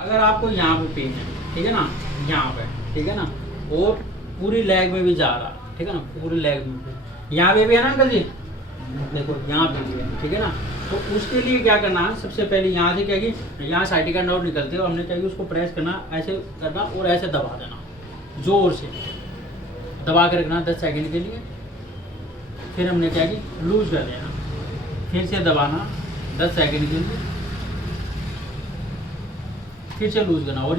अगर आपको यहाँ पे पेन है, ठीक है ना, यहाँ पे, ठीक है ना, और पूरी लेग में भी जा रहा, ठीक है ना, पूरी लेग में भी, यहाँ पे भी है ना अंकल जी, देखो यहाँ पे भी है, ठीक है ना। तो उसके लिए क्या करना है, सबसे पहले यहाँ से क्या कि यहाँ साइटिका नर्व निकलते हो, हमने क्या कि उसको प्रेस करना, ऐसे करना और ऐसे दबा देना, जोर से दबा के रखना 10 सेकंड के लिए। फिर हमने क्या कि लूज कर देना, फिर से दबाना 10 सेकंड के लिए, फिर से लूज करना। और